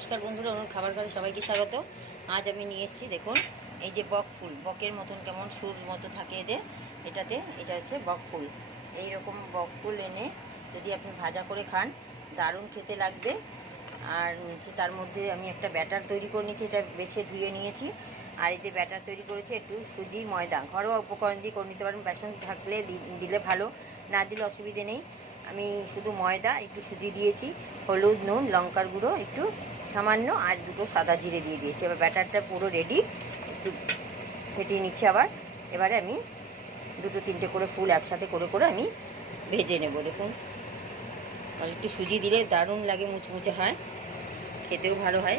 নমস্কার বন্ধুরা, অনুর খাবার ঘরে সবাইকে স্বাগত। আজ আমি নিয়ে এসেছি, দেখুন এই যে বক ফুল, বকের মতন কেমন সুর মতো থাকে এদের, এটা হচ্ছে বক ফুল। এইরকম বক ফুল এনে যদি আপনি ভাজা করে খান, দারুণ খেতে লাগবে। আর হচ্ছে তার মধ্যে আমি একটা ব্যাটার তৈরি করে নিয়েছি, এটা বেছে ধুয়ে নিয়েছি। আর এতে ব্যাটার তৈরি করেছি একটু সুজি ময়দা, ঘরোয়া উপকরণ দিয়ে করে নিতে পারেন। বেসন থাকলে দিলে ভালো, না দিলে অসুবিধে নেই। আমি শুধু ময়দা, একটু সুজি দিয়েছি, হলুদ, নুন, লঙ্কার গুঁড়ো একটু সামান্য, আর দুটো সাদা জিরে দিয়ে দিয়েছি। এবার ব্যাটারটা পুরো রেডি, একটু ফেটিয়ে নিচ্ছি আবার। এবারে আমি দুটো তিনটে করে ফুল একসাথে করে করে আমি ভেজে নেব। দেখুন, আর একটু সুজি দিলে দারুণ লাগে, মুচমুচে হয়, খেতেও ভালো হয়।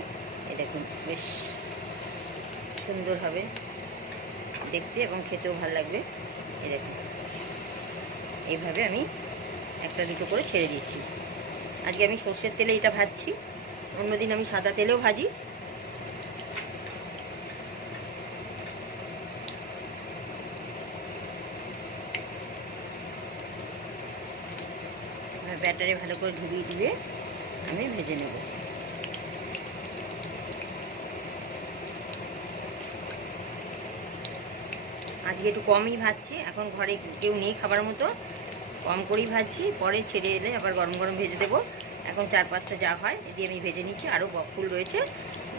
এই দেখুন, বেশ সুন্দর হবে দেখতে এবং খেতেও ভালো লাগবে। এই দেখুন, এইভাবে আমি একটা দুটো করে ছেড়ে দিচ্ছি। আজকে আমি সর্ষের তেলে এটা ভাজছি, অন্যদিন আমি সাদা তেলেও ভাজি। আর ব্যাটারে ভালো করে ডুবিয়ে দিয়ে আমি ভেজে নেব। আজকে একটু কমই ভাজছি, এখন ঘরে কেউ নেই খাবার মতো, কম করেই ভাজছি। পরে ছেড়ে এলে আবার গরম গরম ভেজে দেবো। এখন 4-5টা যা হয় দিয়ে আমি ভেজে নিচ্ছি, আরও বকফুল রয়েছে,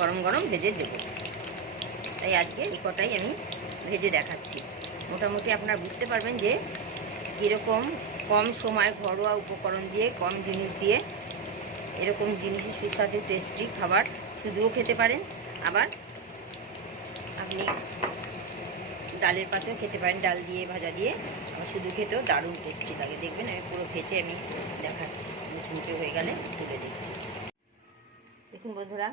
গরম গরম ভেজে দেবো। তাই আজকে এই কটাই আমি ভেজে দেখাচ্ছি। মোটামুটি আপনারা বুঝতে পারবেন যে কীরকম কম সময় ঘরোয়া উপকরণ দিয়ে, কম জিনিস দিয়ে এরকম জিনিসই সুস্বাদু টেস্টি খাবার শুধুও খেতে পারেন, আবার আপনি ডালের পাতেও খেতে পারেন, ডাল দিয়ে ভাজা দিয়ে, আবার শুধু খেতেও দারুণ টেস্টি লাগে। দেখবেন আমি পুরো ভেজে আমি দেখাচ্ছি, মুচমুচে হয়ে গেলে তুলে দিচ্ছি। দেখুন বন্ধুরা,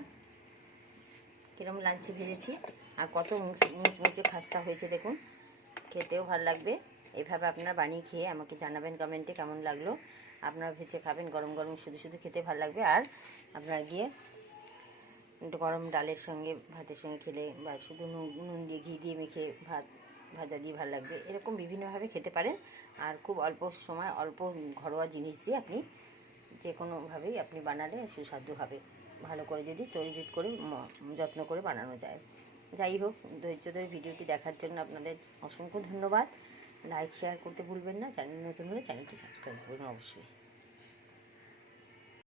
কিরম লাঞ্চে ভেজেছি আর কত মুচমুচে খাস্তা হয়েছে। দেখুন, খেতেও ভালো লাগবে। এইভাবে আপনারা বানিয়ে খেয়ে আমাকে জানাবেন কমেন্টে কেমন লাগলো। আপনারা ভেজে খাবেন, গরম গরম শুধু শুধু খেতে ভালো লাগবে। আর আপনার গিয়ে একটু গরম ডালের সঙ্গে, ভাতের সঙ্গে খেলে, বা শুধু নুন দিয়ে ঘি দিয়ে মেখে ভাত ভাজা দিয়ে ভালো লাগবে। এরকম বিভিন্নভাবে খেতে পারেন। আর খুব অল্প সময়, অল্প ঘরোয়া জিনিস দিয়ে আপনি যে কোনোভাবেই আপনি বানালে সুস্বাদু হবে, ভালো করে যদি তৈরি করে যত্ন করে বানানো যায়। যাই হোক, ধৈর্য ধরে ভিডিওটি দেখার জন্য আপনাদের অসংখ্য ধন্যবাদ। লাইক শেয়ার করতে ভুলবেন না। চ্যানেল নতুন হলে চ্যানেলটি সাবস্ক্রাইব করুন অবশ্যই।